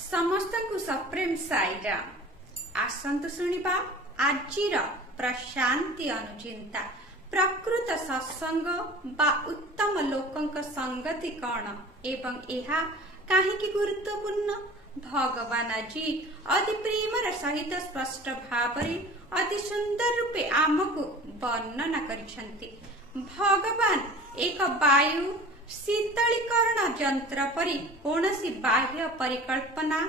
समस्त को सप्रेम साईराम। आसंतु सुनिबा आजिर प्रशांति अनुचिंता प्रकृत सत्संग बा उत्तम लोकंक संगति कौन एवं एहा काहेकि गुरुत्वपूर्ण। भगवान आज अति प्रेमर सहित स्पष्ट भावरे अति सुंदर रूपे आमको वर्णना करिसंती। भगवान एक वायु शीतलीकरण यंत्र परि कौनसी बाह्य परिकल्पना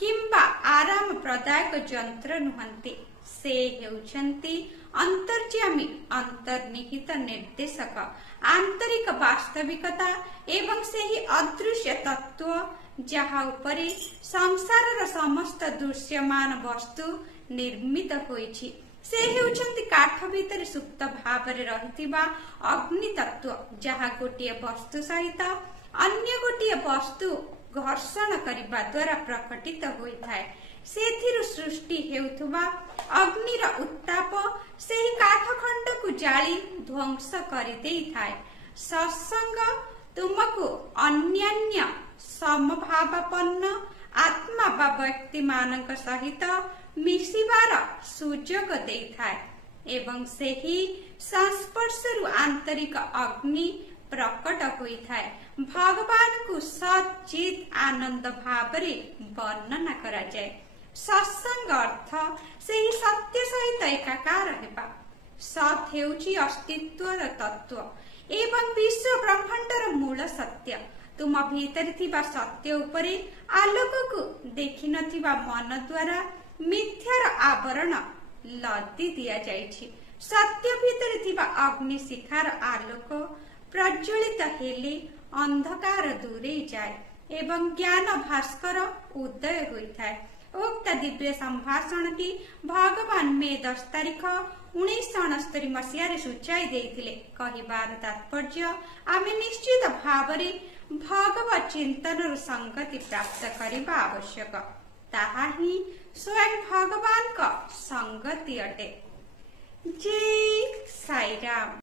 किंबा आराम प्रदायक यंत्र नुहंती। से हेउछंती अंतर्यामी अंतर्निहित निर्देशक आंतरिक वास्तविकता एवं से ही अदृश्य तत्व जहा उपरे संसारर समस्त दृश्यमान वस्तु निर्मित होइछि। से हेउछंती काठ भितर सुप्त भावरे रहितिबा अग्नि तत्व जहा गोटिए वस्तु सहित अन्य गोटिए वस्तु घर्षण करिबा द्वारा प्रकटित होइथाय। सेथिरु सृष्टि हेउथुबा अग्निर उत्ताप सेही काठ खंड को जाली ध्वंस करि देइथाय। सत्संग तुमको अन्यान्य समभावपन्न आत्मा बा व्यक्ति मानक सहित मिसिबार सुजोग देइथाय एवं सेही संस्पर्शरु आंतरिक अग्नि प्रकट होइथाय। भगवान को सच्चित आनंद भावरे वर्णना करा जाय। सत्संग अर्थ सेही सत्य सहित एकाकार हेबा। सत् हेउची अस्तित्वर तत्व एवं विश्व ब्रह्मांडर मूल सत्य। तुम भीतर थिबा सत्य उपरे आलोक को देखि नथिबा मन द्वारा मिथ्यार आवरण लदी दिया जाइछि। सत्य भीतर थिबा अग्नि शिखार आलोक प्रज्वलित हेले अंधकार दूरे जाए एवं ज्ञान भास्कर उदय होइथाय। उक्त दिव्य संभाषण टी भगवान मे 10 तारीख 1969 मसीह सूचाई देइथिले। कहिबार तात्पर्य आमे निश्चित भावरे भगवत चिंतन संगति प्राप्त करिबा आवश्यक। ताहा ही स्वयं भगवान का संगति अटे। जय साईराम।